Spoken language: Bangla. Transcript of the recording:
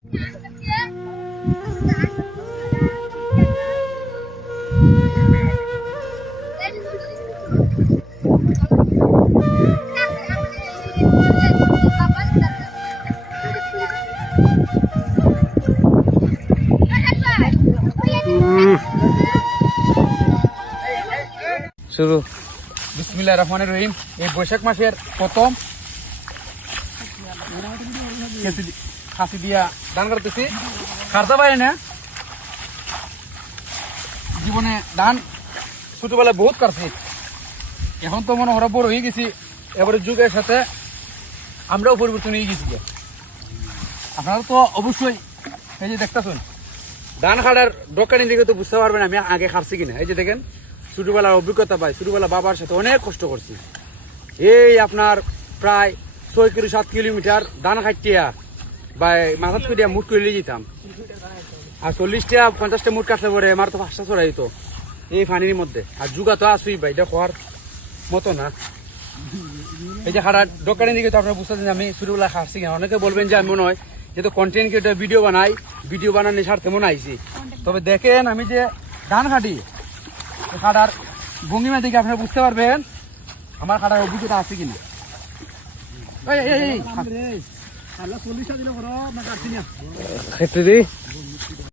শুরু বিসমিল্লাহির রহমানির রহিম। এই বৈশাখ মাসের প্রথম খাসি দিয়া ধান কাটতেছি। খারতে পারি না, জীবনে ধান ছোটবেলায় বহুত কাটছি। এখন তো মনে হয় বড় হয়ে গেছি, এবারে যুগের সাথে আমরাও পরিবর্তন হয়ে গেছি। আপনারা তো অবশ্যই এই যে দেখতেছেন ধান কাটার দোকানি দিকে তো বুঝতে পারবেন আমি আগে খাচ্ছি কিনা। এই যে দেখেন ছোটবেলার অভিজ্ঞতা পাই, ছোটবেলা বাবার সাথে অনেক কষ্ট করছি। এই আপনার প্রায় 6-7 কিলোমিটার ধান খাইটিয়া বা মাথাত করিয়া মুঠ করে নিয়ে যেতাম। আর 40টা 50টা মুঠ কাটলে পরে আমার তো 5টা চড়াই দিত এই পানির মধ্যে। আর যুগা তো আসুই ভাই, এটা হওয়ার মতো না। এই যে খাটার দোকানের দিকে তো আপনারা বুঝতেছেন আমি ছোটবেলা খাচ্ছি কিনা। অনেকে বলবেন যে আমি মনে হয় যেহেতু কন্টেন্ট ক্রিয়েটর ভিডিও বানাই, ভিডিও বানানোর স্বার্থে মনে আইছি। তবে দেখেন আমি যে ধান খাটি, খাটার ভঙ্গিমা দেখে আপনারা বুঝতে পারবেন আমার খাটার অভিজ্ঞতা আছে কিনা। খেতে দিই